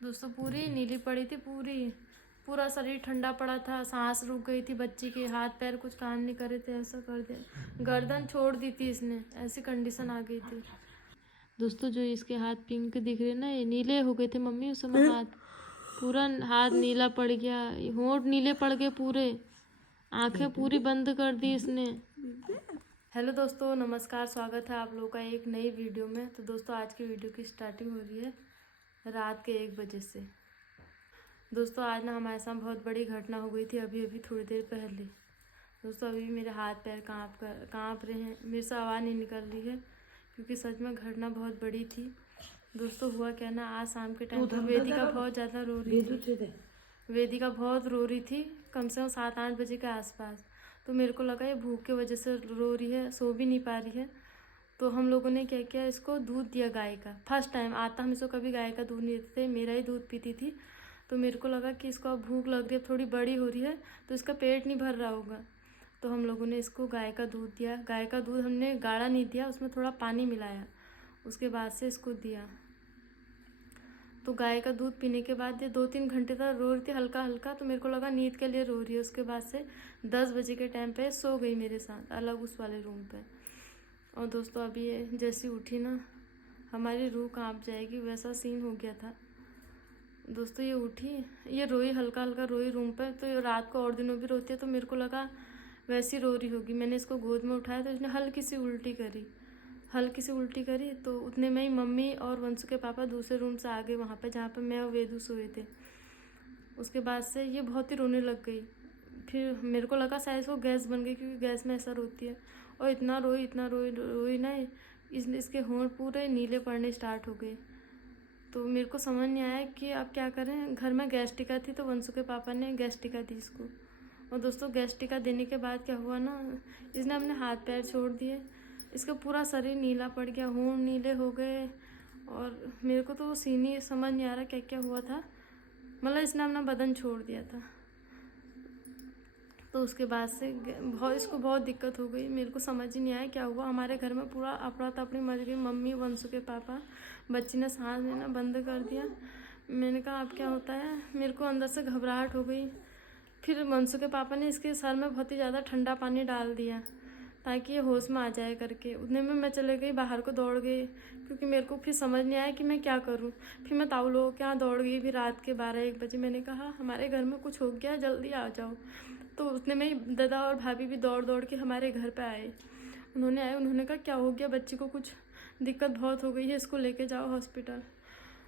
दोस्तों पूरी नीली पड़ी थी, पूरा शरीर ठंडा पड़ा था, सांस रुक गई थी बच्ची के, हाथ पैर कुछ काम नहीं कर रहे थे, ऐसा कर दिया, गर्दन छोड़ दी थी इसने, ऐसी कंडीशन आ गई थी। दोस्तों जो इसके हाथ पिंक दिख रहे ना, ये नीले हो गए थे मम्मी उस समय, हाथ पूरा हाथ नीला पड़ गया, होंठ नीले पड़ गए पूरे, आंखें पूरी बंद कर दी इसने। हेलो दोस्तों, नमस्कार, स्वागत है आप लोगों का एक नई वीडियो में। तो दोस्तों आज की वीडियो की स्टार्टिंग हो रही है रात के 1 बजे से। दोस्तों आज ना हमारे साथ बहुत बड़ी घटना हो गई थी अभी थोड़ी देर पहले। दोस्तों अभी मेरे हाथ पैर काँप रहे हैं, मेरे से आवाज़ नहीं निकल रही है क्योंकि सच में घटना बहुत बड़ी थी। दोस्तों हुआ क्या ना, आज शाम के टाइम पर वेदिका बहुत ज़्यादा रो रही थी, वेदिका बहुत रो रही थी, कम से कम 7-8 बजे के आसपास। तो मेरे को लगा ये भूख की वजह से रो रही है, सो भी नहीं पा रही है। तो हम लोगों ने क्या किया, इसको दूध दिया गाय का। फर्स्ट टाइम आता, हम इसको कभी गाय का दूध नहीं देते थे, मेरा ही दूध पीती थी। तो मेरे को लगा कि इसको अब भूख लग रही है, थोड़ी बड़ी हो रही है तो इसका पेट नहीं भर रहा होगा। तो हम लोगों ने इसको गाय का दूध दिया। गाय का दूध हमने गाढ़ा नहीं दिया, उसमें थोड़ा पानी मिलाया, उसके बाद से इसको दिया। तो गाय का दूध पीने के बाद ये 2-3 घंटे तक रो रही थी हल्का हल्का, तो मेरे को लगा नींद के लिए रो रही है। उसके बाद से 10 बजे के टाइम पे सो गई मेरे साथ अलग उस वाले रूम पे। और दोस्तों अभी ये जैसी उठी ना, हमारी रूह कांप जाएगी, वैसा सीन हो गया था। दोस्तों ये उठी, ये रोई, हल्का हल्का रोई रूम पर। तो ये रात को और दिनों भी रोती है, तो मेरे को लगा वैसी रो रही होगी। मैंने इसको गोद में उठाया तो इसने हल्की सी उल्टी करी। तो उतने में ही मम्मी और वंशु के पापा दूसरे रूम से आ गए वहाँ पे जहाँ पे मैं और वेदू सोए थे। उसके बाद से ये बहुत ही रोने लग गई। फिर मेरे को लगा शायद वो गैस बन गई, क्योंकि गैस में ऐसा रोती है। और इतना रोई ना, इसके होंठ पूरे नीले पड़ने स्टार्ट हो गए। तो मेरे को समझ नहीं आया कि अब क्या करें। घर में गैस टिका थी तो वंशु के पापा ने गैस टिका दी इसको। और दोस्तों गैस टिका देने के बाद क्या हुआ ना, इसने अपने हाथ पैर छोड़ दिए, इसका पूरा शरीर नीला पड़ गया, होंठ नीले हो गए। और मेरे को तो सीन ही समझ नहीं आ रहा क्या क्या हुआ था, मतलब इसने अपना बदन छोड़ दिया था। तो उसके बाद से इसको बहुत दिक्कत हो गई, मेरे को समझ ही नहीं आया क्या हुआ। हमारे घर में पूरा अफरा तफरी मच गई, मम्मी, वंशु के पापा, बच्ची ने सांस लेना बंद कर दिया। मैंने कहा अब क्या होता है, मेरे को अंदर से घबराहट हो गई। फिर वंशु के पापा ने इसके सर में बहुत ही ज़्यादा ठंडा पानी डाल दिया ताकि ये होश में आ जाए करके। उतने में मैं चले गई, बाहर को दौड़ गई, क्योंकि मेरे को फिर समझ नहीं आया कि मैं क्या करूं। फिर मैं ताऊ लोगों के यहाँ दौड़ गई भी रात के 12-1 बजे। मैंने कहा हमारे घर में कुछ हो गया, जल्दी आ जाओ। तो उतने में ही दादा और भाभी भी दौड़ दौड़ के हमारे घर पे आए। उन्होंने कहा क्या हो गया, बच्ची को कुछ दिक्कत बहुत हो गई है, इसको लेके जाओ हॉस्पिटल।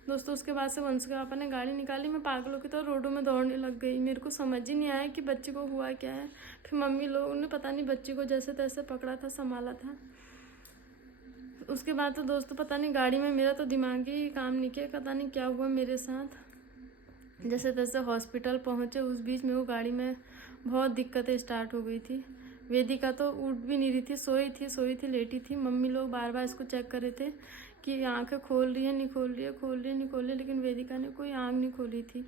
दोस्तों उसके बाद से वंश के पापा ने गाड़ी निकाली, मैं पागलों की तरह रोडों में दौड़ने लग गई। मेरे को समझ ही नहीं आया कि बच्ची को हुआ क्या है। फिर मम्मी लोगों ने पता नहीं बच्ची को जैसे तैसे पकड़ा था, संभाला था। उसके बाद तो दोस्तों पता नहीं गाड़ी में मेरा तो दिमाग ही काम नहीं किया, पता नहीं क्या हुआ मेरे साथ। जैसे तैसे हॉस्पिटल पहुँचे, उस बीच में वो गाड़ी में बहुत दिक्कतें स्टार्ट हो गई थी। वेदिका तो उठ भी नहीं रही थी, सोई थी लेटी थी। मम्मी लोग बार बार इसको चेक कर रहे थे कि आंखें खोल रही है नहीं खोल रही है, लेकिन वेदिका ने कोई आँख नहीं खोली थी,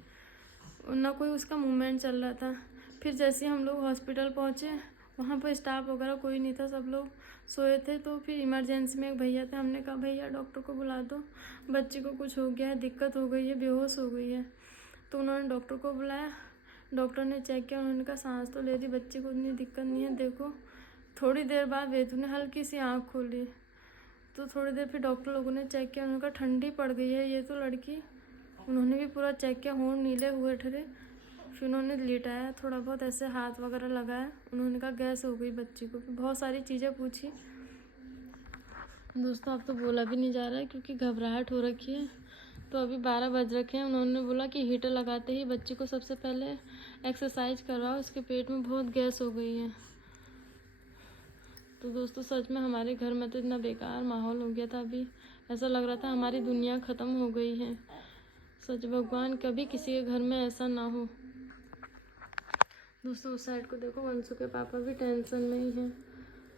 ना कोई उसका मूवमेंट चल रहा था। फिर जैसे हम लोग हॉस्पिटल पहुँचे, वहाँ पर स्टाफ वगैरह कोई नहीं था, सब लोग सोए थे। तो फिर इमरजेंसी में एक भैया थे, हमने कहा भैया डॉक्टर को बुला दो, बच्ची को कुछ हो गया है, दिक्कत हो गई है, बेहोश हो गई है। तो उन्होंने डॉक्टर को बुलाया, डॉक्टर ने चेक किया, उन्होंने कहा सांस तो ले रही बच्ची को, उतनी दिक्कत नहीं है, देखो। थोड़ी देर बाद वेदू ने हल्की सी आँख खोली। तो थोड़ी देर फिर डॉक्टर लोगों ने चेक किया, उन्होंने कहा ठंडी पड़ गई है ये तो लड़की। उन्होंने भी पूरा चेक किया, होंठ नीले हुए ठहरे। फिर उन्होंने लेटाया, थोड़ा बहुत ऐसे हाथ वगैरह लगाया, उन्होंने कहा गैस हो गई बच्ची को। फिर बहुत सारी चीज़ें पूछी। दोस्तों अब तो बोला भी नहीं जा रहा है क्योंकि घबराहट हो रखी है। तो अभी 12 बज रखे हैं। उन्होंने बोला कि हीटर लगाते ही बच्ची को सबसे पहले एक्सरसाइज करवाओ, उसके पेट में बहुत गैस हो गई है। तो दोस्तों सच में हमारे घर में तो इतना बेकार माहौल हो गया था, अभी ऐसा लग रहा था हमारी दुनिया ख़त्म हो गई है। सच भगवान कभी किसी के घर में ऐसा ना हो। दोस्तों उस साइड को देखो, वंशु के पापा भी टेंशन में ही हैं।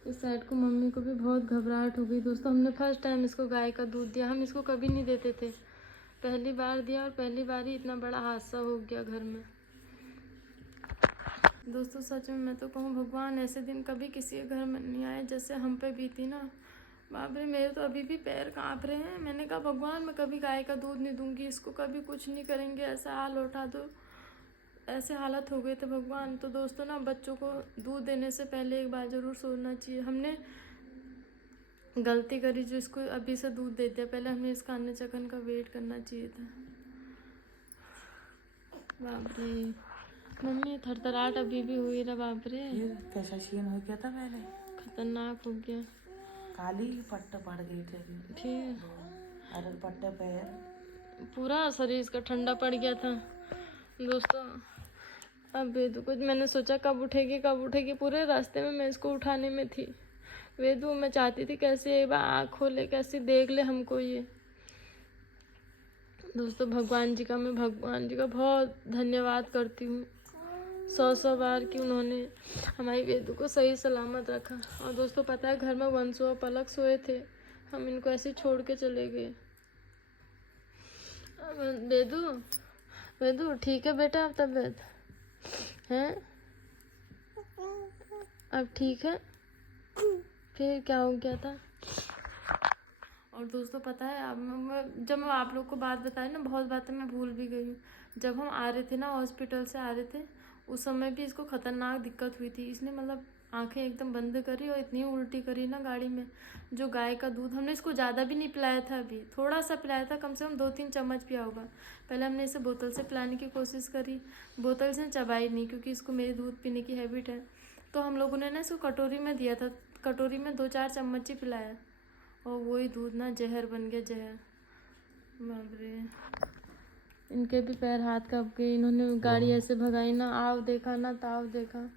इस साइड को मम्मी को भी बहुत घबराहट हो गई। दोस्तों हमने फर्स्ट टाइम इसको गाय का दूध दिया, हम इसको कभी नहीं देते थे, पहली बार दिया और पहली बार ही इतना बड़ा हादसा हो गया घर में। दोस्तों सच में मैं तो कहूँ भगवान ऐसे दिन कभी किसी के घर में नहीं आए जैसे हम पे बीती ना। बाप रे, मेरे तो अभी भी पैर कांप रहे हैं। मैंने कहा भगवान, मैं कभी गाय का दूध नहीं दूंगी इसको, कभी कुछ नहीं करेंगे, ऐसा हाल उठा दो। ऐसे हालत हो गए थे भगवान। तो दोस्तों ना, बच्चों को दूध देने से पहले एक बार ज़रूर सोचना चाहिए। हमने गलती करी जो इसको अभी से दूध दे दिया, पहले हमें इसका अन्य चक्कर का वेट करना चाहिए था। बाप रे मम्मी, थरथराहट अभी भी हुई रहा। बाप रे, कैसा सीन हो गया था पहले, खतरनाक हो गया। काली पट्टे पड़ गई थी फिर और पट्टे पैर पूरा शरीर इसका ठंडा पड़ गया था दोस्तों। अब वेदू को मैंने सोचा कब उठेगी, पूरे रास्ते में मैं इसको उठाने में थी। वेदू, मैं चाहती थी कैसे एक बार आँख खोले, कैसे देख ले हमको ये। दोस्तों, भगवान जी का बहुत धन्यवाद करती हूँ 100 बार कि उन्होंने हमारी वेदू को सही सलामत रखा। और दोस्तों पता है, घर में वंशु और पलक सोए थे, हम इनको ऐसे छोड़ के चले गए। वेदू ठीक है बेटा, अब तबीयत है? अब ठीक है? फिर क्या हो गया था? और दोस्तों पता है, अब जब मैं आप लोग को बात बताई ना, बहुत बातें मैं भूल भी गई हूँ। जब हम आ रहे थे ना, हॉस्पिटल से आ रहे थे, उस समय भी इसको खतरनाक दिक्कत हुई थी। इसने मतलब आंखें एकदम बंद करी और इतनी उल्टी करी ना गाड़ी में। जो गाय का दूध हमने इसको ज़्यादा भी नहीं पिलाया था, अभी थोड़ा सा पिलाया था, कम से कम 2-3 चम्मच पिया होगा। पहले हमने इसे बोतल से पिलाने की कोशिश करी, बोतल से चबाई नहीं, क्योंकि इसको मेरी दूध पीने की हैबिट है। तो हम लोगों ने ना इसको कटोरी में दिया था, कटोरी में 2-4 चम्मच ही पिलाया, और वही दूध ना जहर बन गया, जहर। बाप रे, इनके भी पैर हाथ कांप गए। इन्होंने गाड़ी ऐसे भगाई ना, आव देखा ना ताव देखा।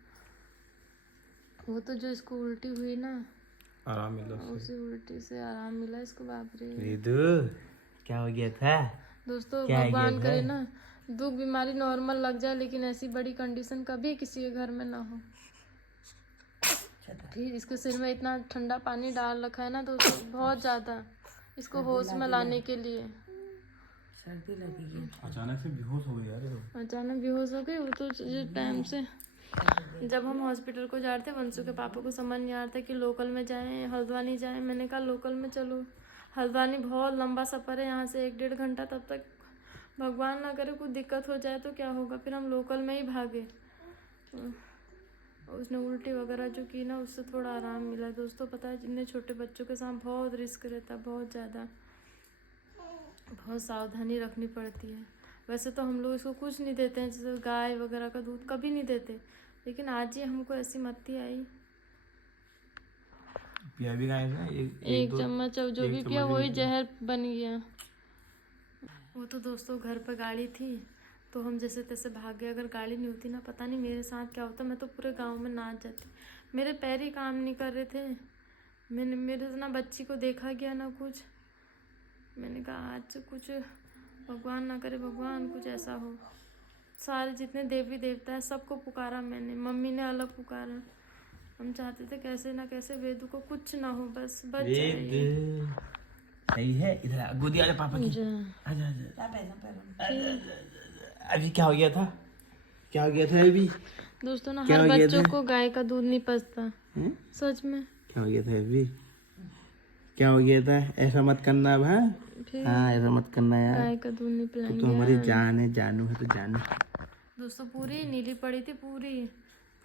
वो तो जो इसको उल्टी हुई ना, आराम मिला उसी उल्टी से आराम मिला इसको। बाप रे वेदू, क्या हो गया था? दोस्तों, क्या भगवान गया करे था? ना दुख बीमारी नॉर्मल लग जाए, लेकिन ऐसी बड़ी कंडीशन कभी किसी के घर में ना हो। फिर इसके सिर में इतना ठंडा पानी डाल रखा है ना दोस्तों, बहुत ज़्यादा, इसको होश में लाने के लिए। सर्दी लगेगी। अचानक से बेहोश हो गया यार ये तो। अचानक बेहोश हो गई वो तो टाइम से। जब हम हॉस्पिटल को जा रहे थे, वंशु के पापा को समझ नहीं आ रहा था कि लोकल में जाएं हल्द्वानी जाएं। मैंने कहा लोकल में चलो, हल्द्वानी बहुत लंबा सफ़र है यहाँ से, 1-1.5 घंटा। तब तक भगवान ना करे कुछ दिक्कत हो जाए तो क्या होगा। फिर हम लोकल में ही भागे। उसने उल्टी वगैरह जो की ना, उससे थोड़ा आराम मिला। दोस्तों पता है, जितने छोटे बच्चों के साथ बहुत रिस्क रहता है, बहुत ज़्यादा, बहुत सावधानी रखनी पड़ती है। वैसे तो हम लोग इसको कुछ नहीं देते हैं, जैसे गाय वगैरह का दूध कभी नहीं देते, लेकिन आज ही हमको ऐसी मत्ती आई। पिया भी गाय ना, एक चम्मच, अब जो भी पिया वही जहर बन गया। वो तो दोस्तों घर पर गाड़ी थी, तो हम जैसे तैसे भागे। अगर गाड़ी नहीं होती ना, पता नहीं मेरे साथ क्या होता, मैं तो पूरे गांव में नाच जाती। मेरे पैर ही काम नहीं कर रहे थे। मेरे ना बच्ची को देखा गया ना कुछ। मैंने कहा आज कुछ भगवान ना करे, भगवान कुछ ऐसा हो। सारे जितने देवी देवता है सबको पुकारा मैंने, मम्मी ने अलग पुकारा। हम चाहते थे कैसे ना कैसे वेदू को कुछ ना हो, बस बच जाए। सही है, इधर गोदी आजा पापा की। आजा आजा। अभी क्या हो गया था? क्या हो गया था अभी? दोस्तों ना, हर बच्चों को गाय का दूध नहीं पचता, सच में। क्या हो गया था अभी? क्या हो गया था? ऐसा मत करना अब। हाँ, ऐसा मत करना यार, गाय का दूध नहीं पिलाएंगे। तो हमारी जान है, जानू है तो जानू। दोस्तों पूरी नीली पड़ी थी,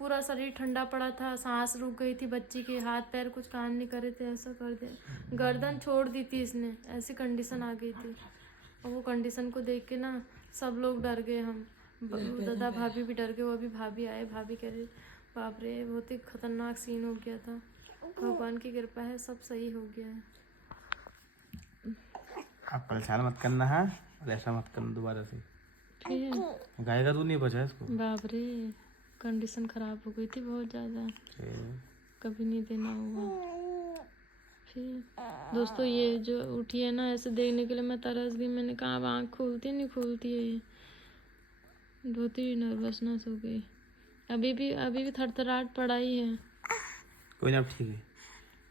पूरा शरीर ठंडा पड़ा था, सांस रुक गई थी बच्ची के, हाथ पैर कुछ काम नहीं करे थे, ऐसा कर दे, गर्दन छोड़ दी थी इसने, ऐसी कंडीशन आ गई थी। और वो कंडीशन को देख के ना सब लोग डर गए। हम दादा भाभी भी डर गए। वो अभी भाभी आए, भाभी कह रहे बाप रे बहुत ही खतरनाक सीन हो गया था। भगवान की कृपा है, सब सही हो गया है। आप परेशान मत करना है, और ऐसा मत करना दोबारा से। ठीक है। गाय का दूध नहीं बचा इसको। बाप रे, कंडीशन खराब हो गई थी बहुत ज़्यादा, कभी नहीं देना होगा। फिर दोस्तों ये जो उठी है ना, ऐसे देखने के लिए मैं तरस गई। मैंने कहा अब आँख खोलती नहीं खोलती है ये, बहुत ही नर्वसनेस हो गई। अभी भी थरथराहट पड़ा ही है। कोई ना, ठीक है,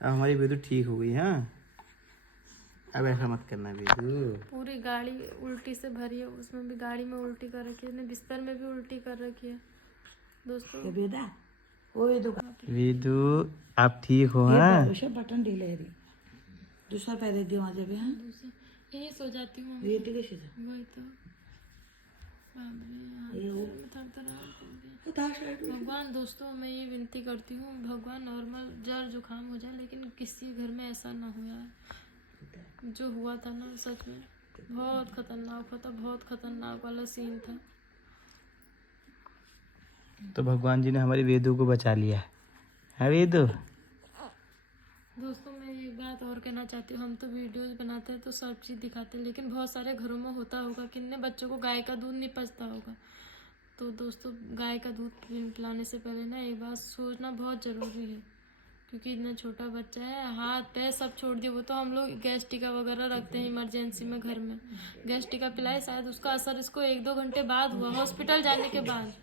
अब हमारी बेदू ठीक हो गई। हाँ, अब ऐसा मत करना बेदू। पूरी गाड़ी उल्टी से भरी है, उसमें भी गाड़ी में उल्टी कर रखी है, बिस्तर में भी उल्टी कर रखी है दोस्तों। बेटा वो वेदू आप ठीक हो? हाँ, बटन ढीले रही। दूसरा पैर दियो वहाँ जब यहाँ दूसरे यही सो जाती हूँ मम्मी। ये टिके सीधा वही तो बाप रे, ये वो थर थर हो गया। उधर साइड में भगवान दोस्तों मैं ये विनती करती हूँ भगवान नॉर्मल जर जुकाम हो जाए लेकिन किसी घर में ऐसा ना हो यार। जो हुआ था ना सच में बहुत खतरनाक था, बहुत खतरनाक वाला सीन था। तो भगवान जी ने हमारी वेदू को बचा लिया है वेदू। दोस्तों मैं एक बात और कहना चाहती हूँ, हम तो वीडियोस बनाते हैं तो सब चीज़ दिखाते हैं लेकिन बहुत सारे घरों में होता होगा कितने बच्चों को गाय का दूध नहीं पचता होगा। तो दोस्तों गाय का दूध पिलाने से पहले ना एक बात सोचना बहुत ज़रूरी है क्योंकि इतना छोटा बच्चा है, हाथ पैर सब छोड़ दिए। वो तो हम लोग गैस टीका वगैरह रखते हैं इमरजेंसी में घर में, गैस टीका पिलाए शायद उसका असर इसको 1-2 घंटे बाद हुआ हॉस्पिटल जाने के बाद।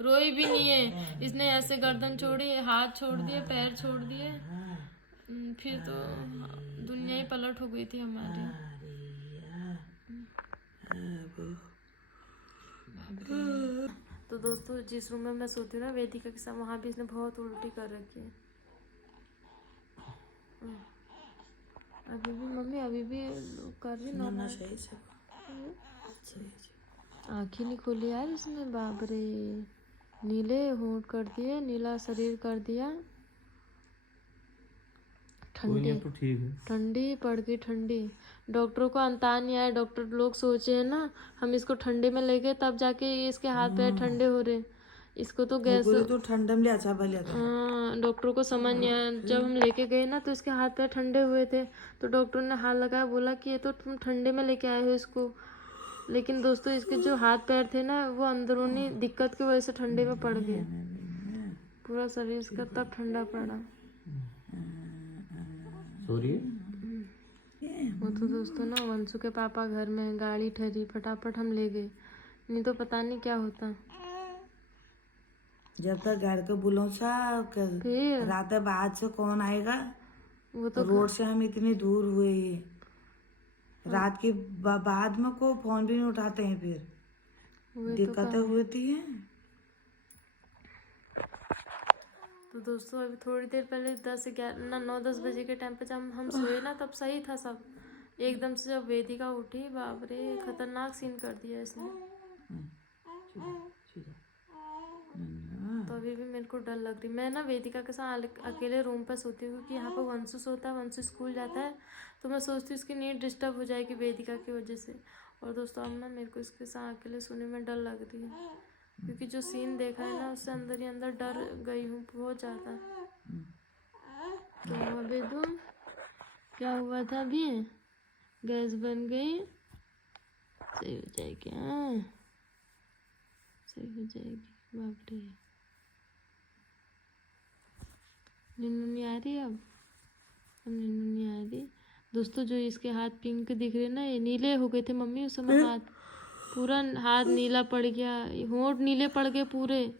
रोई भी नहीं है इसने, ऐसे गर्दन छोड़ी, हाथ छोड़ दिए, पैर छोड़ दिए। फिर तो दुनिया ही पलट हो गई थी हमारी। तो दोस्तों जिस रूम में मैं सोती हूँ ना वेदिका के साथ, वहाँ भी इसने बहुत उल्टी कर रखी है। अभी भी मम्मी अभी भी कर रही ना नॉर्मल। सही से आँखें नहीं खोली यार इसने, बाप रे। नीले होंठ कर दिए, नीला शरीर कर दिया। ठंडी तो ठीक है। ठंडी पड़ गई ठंडी। डॉक्टरों को अंता नहीं आया, डॉक्टर लोग सोचे है ना हम इसको ठंडे में ले गए तब जाके ये इसके हाथ पैर ठंडे हो रहे। इसको तो गैस तो ठंडा में ले अच्छा भले हाँ डॉक्टरों को समझ नहीं आया। जब हम लेके गए ना तो इसके हाथ पैर ठंडे हुए थे तो डॉक्टर ने हाथ लगाया, बोला कि ये तो तुम ठंडे में लेके आए हो इसको। लेकिन दोस्तों इसके जो हाथ पैर थे ना वो अंदरूनी दिक्कत की वजह से ठंडे में पड़ गए। पूरा शरीर इसका तब ठंडा पड़ा। सो रही है। वो तो दोस्तों ना वंशु के पापा घर में, गाड़ी ठहरी, फटाफट हम ले गए, नहीं तो पता नहीं क्या होता। जब तक घर के बुलाओ फिर रात बाद से कौन आएगा। वो तो रोड से हम इतनी दूर हुए रात के बाद में को फोन भी नहीं उठाते हैं। फिर वही तो दिक्कतें होती हैं। तो दोस्तों अभी थोड़ी देर पहले 9-10 बजे के टाइम पे जब हम सोए ना तब सही था सब। एकदम से जब वेदिका उठी बाप रे खतरनाक सीन कर दिया इसने। तो अभी भी मेरे को डर लग रही। मैं ना वेदिका के साथ अकेले रूम पर सोती हूँ क्योंकि यहाँ पर वंशु सोता है, वंशु स्कूल जाता है तो मैं सोचती हूँ उसकी नींद डिस्टर्ब हो जाएगी वेदिका की वजह से। और दोस्तों अब ना मेरे को इसके साथ अकेले सोने में डर लग रही है क्योंकि जो सीन देखा है ना उससे अंदर ही अंदर डर गई हूँ बहुत ज़्यादा। क्या हुआ बेदू, क्या हुआ था अभी? गैस बन गई, सही हो जाएगी। हाँ सही हो जाएगी। बाप रे नींद नहीं आ रही अब नींद नहीं आ रही। दोस्तों जो इसके हाथ पिंक दिख रहे ना ये नीले हो गए थे मम्मी उस समय। हाथ पूरा हाथ नीला पड़ गया, होंठ नीले पड़ गए पूरे,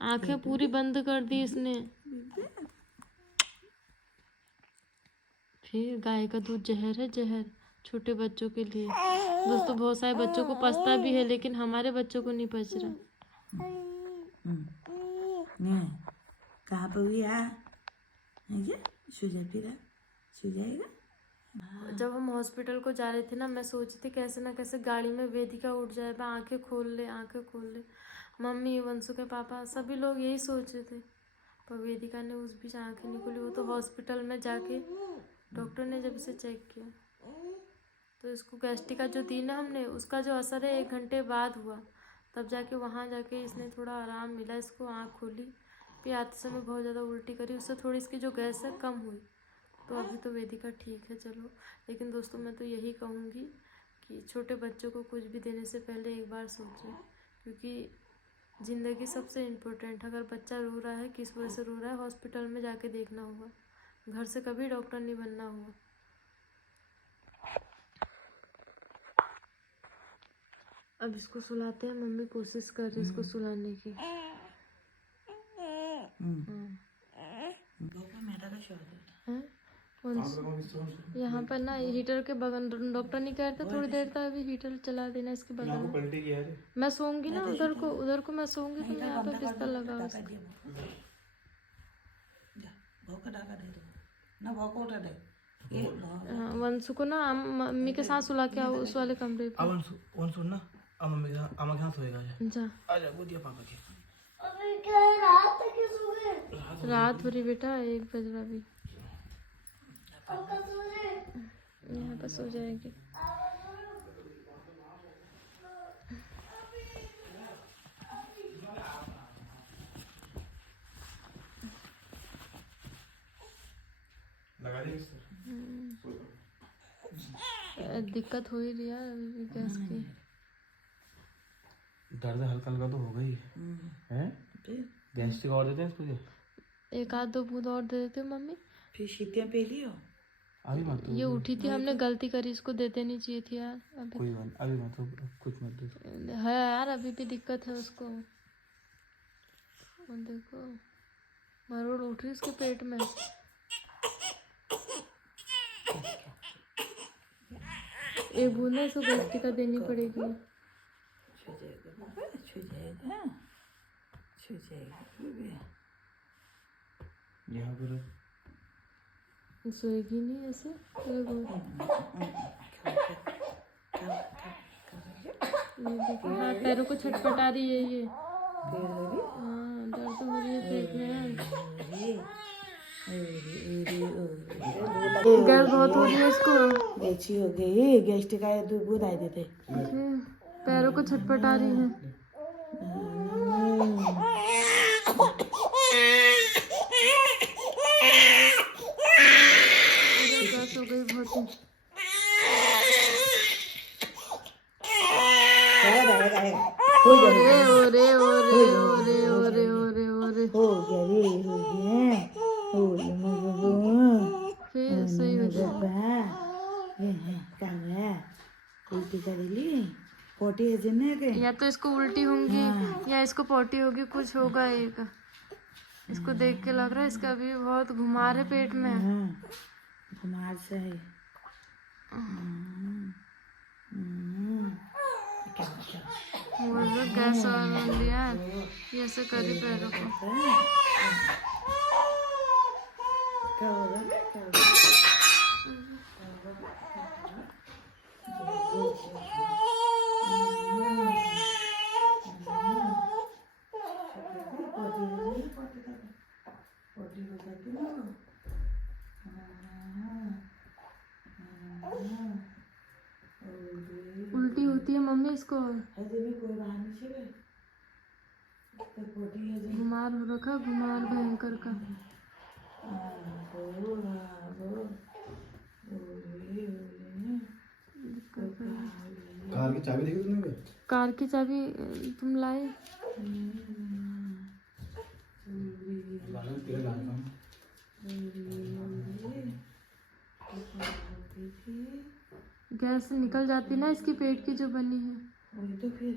आंखें पूरी बंद कर दी इसने। फिर गाय का दूध जहर है, जहर छोटे बच्चों के लिए। दोस्तों बहुत सारे बच्चों को पचता भी है लेकिन हमारे बच्चों को नहीं पच रहा। कहाँ पे हुई सो जाएगा। जब हम हॉस्पिटल को जा रहे थे ना मैं सोची थी कैसे ना कैसे गाड़ी में वेदिका उठ जाए, आंखें खोल ले, आंखें खोल ले। मम्मी, वंशु के पापा सभी लोग यही सोच रहे थे पर वेदिका ने उस बीच आंखें नहीं खोली। वो तो हॉस्पिटल में जाके डॉक्टर ने जब इसे चेक किया तो इसको गैस्ट्रिक जो दी ना हमने उसका जो असर है 1 घंटे बाद हुआ। तब जाके वहाँ जाके इसने थोड़ा आराम मिला इसको, आँख खोली। फिर आते समय बहुत ज़्यादा उल्टी करी, उससे थोड़ी इसकी जो गैस है कम हुई। तो अभी तो वेदिका ठीक है चलो। लेकिन दोस्तों मैं तो यही कहूँगी कि छोटे बच्चों को कुछ भी देने से पहले एक बार सोचें क्योंकि ज़िंदगी सबसे इम्पोर्टेंट है। अगर बच्चा रो रहा है किस वजह से रो रहा है हॉस्पिटल में जाके देखना होगा, घर से कभी डॉक्टर नहीं बनना होगा। अब इसको सुलाते हैं, मम्मी कोशिश कर रही है इसको सुलाने की। यहाँ पर ना हीटर के बगल डॉक्टर नहीं कहता थोड़ी देर तक अभी हीटर चला देना इसके बगल में। मैं सोऊंगी ना उधर को मैं सोऊंगी तो यहाँ पे बिस्तर लगा भौका डाका दे दो ना, भौका उठा दे वंशु को ना मम्मी के साथ सुला के आओ उस वाले कमरे पे। अब वंशु ना अब मम्मी के साथ अम्मा के साथ सोएगा। जा आजा गोदिया पापा की। रात हो रही बेटा, 1 बज रहा अभी। यहाँ पर सो जाएगी। लगा दी दिक्कत हो ही रही है अभी गैस की। दर्द हल्का हल्का तो हो गई है। गैस्ट्रिक और देते हैं इसको क्या? 1 आध 2 बूंद और दे देते हो मम्मी। फिर शीतियाँ पी लियो। अभी मत दो। ये उठी थी, हमने गलती करी, इसको देते नहीं चाहिए थी यार। अभी कोई बात अभी मत दो, कुछ मत दो। है यार, अभी भी दिक्कत है उसको। और देखो मरोड़ उठ रही उसके पेट में। एक बूंद ना इसको गैस्ट्रिक का देनी पड़ेगी। छू जाएगा बाबा, छू जाएगा, छू जाएगा। यहाँ पर सोएगी नहीं ऐसे। ये देखो हाँ, पैरों को छटपटा रही है ये। हाँ दर्द हो रही है पेट में। गैस बहुत हो रही है इसको। अच्छी हो गई, गैस्ट्रिक आया 2 बूंद आए देते। पैरों को छटपटा रही है। गैस हो गई बहुत ही। ओरे ओरे ओरे ओरे ओरे ओरे ओरे हो गया रे, हो गया, हो गया। फिर सही हो गया। काम है उल्टी करेली, पोटी है जिन्ने के। या तो इसको उल्टी होंगी या इसको पोटी होगी, कुछ होगा एक। इसको देख के लग रहा है इसका अभी बहुत घुमार है पेट में। घुमार से है। गैस और लिया ये ऐसे करी पैरों को। क्या होगा? उल्टी होती है मम्मी इसको। घुमार हो रखा, घुमार भयंकर का। कार की चाबी देखी तुमने? कार की चाबी तुम लाए? गैस निकल जाती ना इसकी पेट की जो बनी है। तो फिर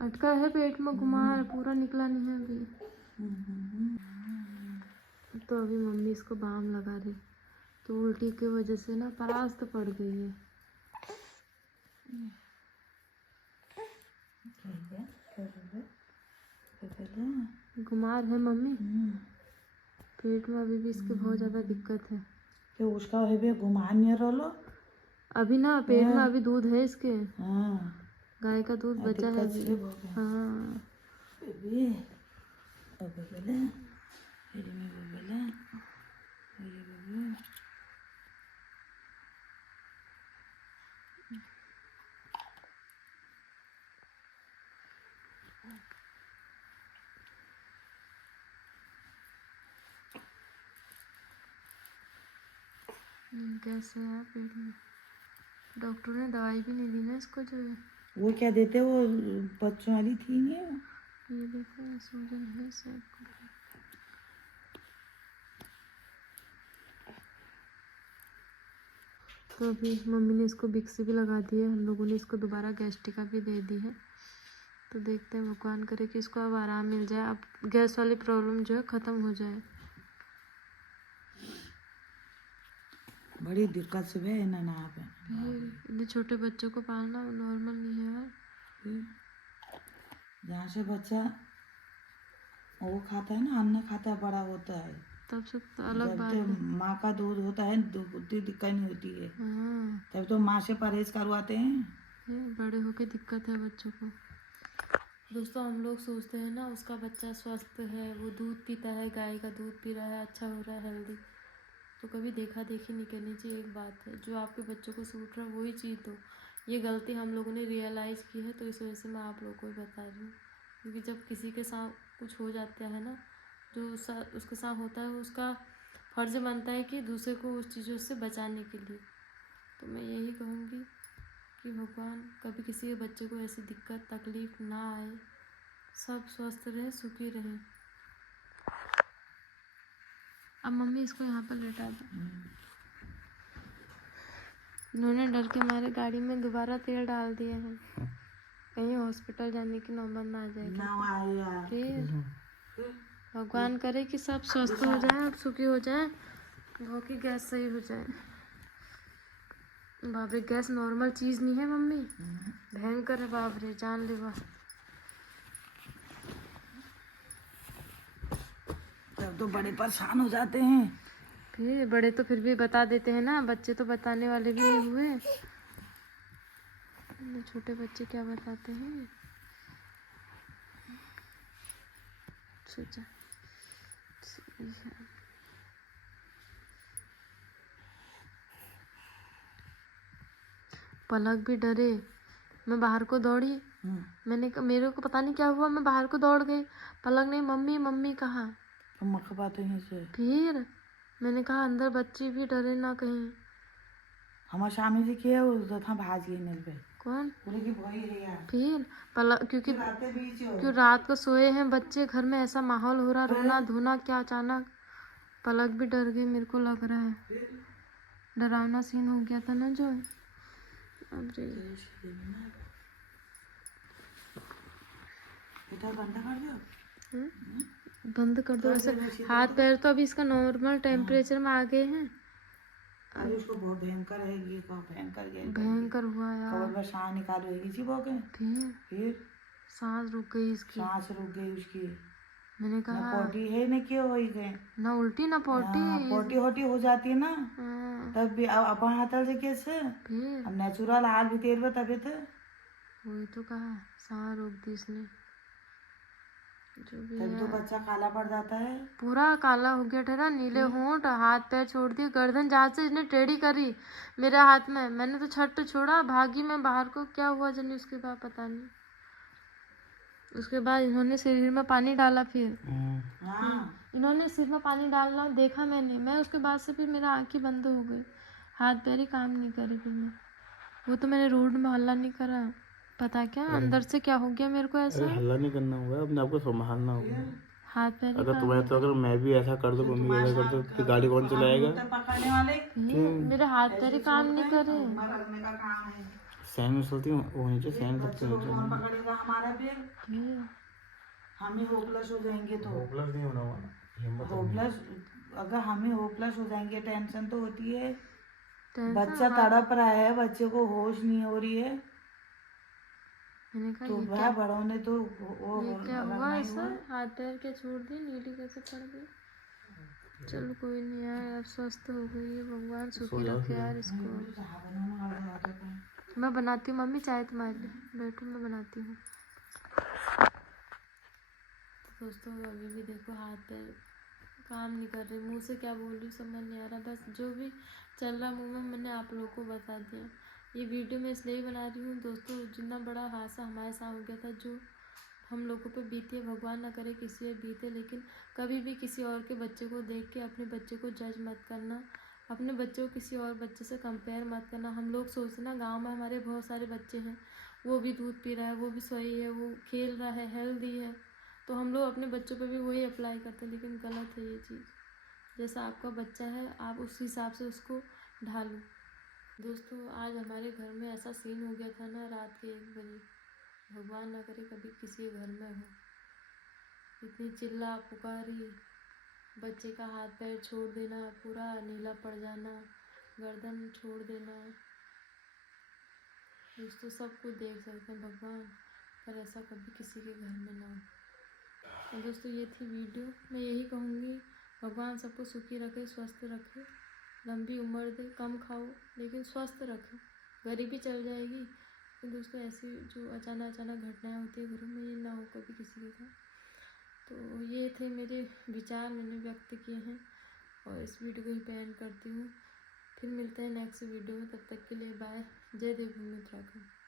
अटका है पेट में, घुमार पूरा निकला नहीं है अभी। तो अभी मम्मी इसको बाम लगा रही, तो उल्टी की वजह से ना परास्त पड़ गई है। घुमार है मम्मी पेट में, अभी भी इसकी बहुत ज़्यादा दिक्कत है। तो उसका है भी घुमान नहीं रोलो अभी ना पेट में अभी दूध है इसके। हाँ गाय का दूध बचा है अभी। हाँ बेबी ओ बेबी मेरी में बेबी मेरी बेबी कैसे है पेट में। डॉक्टर ने दवाई भी नहीं दी ना इसको जो है। वो क्या देते, वो बच्चों वाली थी नहीं वो। ये देखो सूजन है सब। तो अभी मम्मी ने इसको विक्स भी लगा दी है, हम लोगों ने इसको दोबारा गैस्ट्रिका भी दे दी है। तो देखते हैं, भगवान करे कि इसको अब आराम मिल जाए, अब गैस वाली प्रॉब्लम जो है ख़त्म हो जाए। बड़ी दिक्कत से है ना ना पे। इतने छोटे बच्चों को पालना नॉर्मल नहीं है यार। जहाँ से बच्चा वो खाता है ना, अन्न खाता है, बड़ा होता है तब से तो अलग जब बात तो है। माँ का दूध होता है उतनी दिक्कत नहीं होती है, हाँ, तब तो माँ से परहेज करवाते हैं। ये बड़े होके दिक्कत है बच्चों को। दोस्तों हम लोग सोचते हैं ना उसका बच्चा स्वस्थ है, वो दूध पीता है, गाय का दूध पी रहा है, अच्छा हो रहा है, हेल्दी, तो कभी देखा देखी नहीं करनी चाहिए। एक बात है, जो आपके बच्चों को सूट रहा है वही चीज़ दो। ये गलती हम लोगों ने रियलाइज़ की है, तो इस वजह से मैं आप लोगों को भी बता रही हूँ। क्योंकि जब किसी के साथ कुछ हो जाता है ना, जो उसके साथ होता है, उसका फर्ज बनता है कि दूसरे को उस चीज़ों से बचाने के लिए। तो मैं यही कहूँगी कि भगवान कभी किसी के बच्चे को ऐसी दिक्कत तकलीफ़ ना आए, सब स्वस्थ रहें, सुखी रहें। अब मम्मी इसको यहाँ पर लेटा दो। इन्होंने डर के मारे गाड़ी में दोबारा तेल डाल दिया है, कहीं हॉस्पिटल जाने की नौबत ना आ जाए। ना आया फिर भगवान करे कि सब स्वस्थ हो जाए और सुखी हो जाए, वो की गैस सही हो जाए। बाप रे, गैस नॉर्मल चीज़ नहीं है मम्मी, भयंकर है बाप रे, जानलेवा। तब तो बड़े परेशान हो जाते हैं। फिर बड़े तो फिर भी बता देते हैं ना, बच्चे तो बताने वाले भी नहीं हुए। छोटे बच्चे क्या बताते हैं। सोचा पलक भी डरे, मैं बाहर को दौड़ी, मैंने कहा मेरे को पता नहीं क्या हुआ, मैं बाहर को दौड़ गई, पलक ने मम्मी मम्मी कहा। तो मक्खा बातें हैं से फिर मैंने कहा अंदर बच्ची भी डरे ना कहीं। हमारे स्वामी जी किए वो तो था भाज गई मिल पे कौन? पूरे की भोई है यार। फिर पलक क्योंकि बीच हो क्यों रात को सोए हैं बच्चे, घर में ऐसा माहौल हो रहा, रोना धोना, क्या अचानक पलक भी डर गई। मेरे को लग रहा है डरावना सीन हो गया था ना जो। अब रे बेटा बंद कर दो। बंद कर दो ऐसे। हाथ पैर तो अभी इसका नॉर्मल टेम्परेचर में आ गए हैं। अरे उसको बहुत भयंकर है ये, का भयंकर गया भयंकर हुआ खबर यार। में सांस निकालेगी जी वो के। फिर सांस रुक गई इसकी। सांस रुक गई उसकी। मैंने ना कहा पोटी है ना क्यों हो गए, ना उल्टी ना पोटी। पोटी होटी हो जाती है ना, हाँ, तब भी अब अपन हाथल से कैसे फिर अब नेचुरल हाल भी तेर में तभी तो वही तो कहा, सांस रोक दी इसने। जो भी तब तो है बच्चा काला पड़ जाता है। पूरा काला हो गया, ठहरा नीले होंठ, हाथ पैर छोड़ दिए, गर्दन जहाँ से इसने टेढ़ी करी मेरे हाथ में, मैंने तो छट छोड़ा, भागी मैं बाहर को। क्या हुआ जनी उसके बाद पता नहीं। उसके बाद इन्होंने शरीर में पानी डाला। फिर इन्होंने सिर में पानी डालना देखा मैंने, मैं उसके बाद से फिर मेरा आँख ही बंद हो गई, हाथ पैर ही काम नहीं करे। फिर मैं वो तो मैंने रोड में हल्ला नहीं करा, पता क्या अंदर से क्या हो गया मेरे को ऐसा। हल्ला नहीं करना होगा, अपने आप को संभालना होगा। हाथ पैर अगर तुम्हें तो अगर मैं भी ऐसा कर दूं, मम्मी ऐसा कर दूं, तो गाड़ी कौन चलाएगा? पकड़ने वाले मेरे हाथ पैर ही काम नहीं करे। रखने का काम है। सहन में चलती वो नीचे सहन सकते बच्चे को कौन पकड़ेगा हमारा पैर, फिर हम ही होपलेस हो जाएंगे। तो होपलेस नहीं होना होगा, होपलेस अगर हम ही होपलेस हो जाएंगे, टेंशन तो होती है। टेंशन बच्चा तड़प रहा है, बच्चे को होश नहीं हो रही है, मैंने कहा तो ये वह क्या, बड़ों ने तो वो ये क्या रखना हुआ ही ऐसा, हुआ। हाथ पैर के छोड़ दिए, नीली कैसे पड़ गई। चलो कोई नहीं यार, अब स्वस्थ हो गई है, भगवान सुखी रखे यार इसको। मैं बनाती हूँ मम्मी चाय तुम्हारे लिए, बैठो मैं बनाती हूँ। तो दोस्तों अभी भी देखो हाथ पैर काम नहीं कर रहे, मुंह से क्या बोल रही समझ नहीं आ रहा, बस जो भी चल रहा मुंह में मैंने आप लोगों को बता दिया। ये वीडियो मैं इसलिए ही बना रही हूँ दोस्तों, जितना बड़ा हादसा हमारे साथ हो गया था, जो हम लोगों पे बीती है, भगवान ना करे किसी पे बीते, लेकिन कभी भी किसी और के बच्चे को देख के अपने बच्चे को जज मत करना, अपने बच्चे को किसी और बच्चे से कंपेयर मत करना। हम लोग सोचते ना गांव में हमारे बहुत सारे बच्चे हैं, वो भी दूध पी रहा है, वो भी सही है, वो खेल रहा है, हेल्दी है, तो हम लोग अपने बच्चों पे भी वही अप्लाई करते हैं, लेकिन गलत है ये चीज़। जैसा आपका बच्चा है आप उस हिसाब से उसको ढालो। दोस्तों आज हमारे घर में ऐसा सीन हो गया था ना, रात के 1 बजे, भगवान ना करे कभी किसी के घर में हो, इतनी चिल्ला पुकारी, बच्चे का हाथ पैर छोड़ देना, पूरा नीला पड़ जाना, गर्दन छोड़ देना। दोस्तों सब कुछ देख सकते हैं भगवान, पर ऐसा कभी किसी के घर में ना हो। और दोस्तों ये थी वीडियो, मैं यही कहूँगी भगवान सबको सुखी रखे, स्वस्थ रखे, लंबी उम्र दे, कम खाओ लेकिन स्वस्थ रखे। गरीबी चल जाएगी तो दोस्तों ऐसी जो अचानक घटनाएं होती है घरों में, ये ना हो कभी किसी के साथ। तो ये थे मेरे विचार, मैंने व्यक्त किए हैं और इस वीडियो को ही पेंड करती हूँ। फिर मिलते हैं नेक्स्ट वीडियो में, तब तक के लिए बाय। जय देवभूमि उत्तराखंड।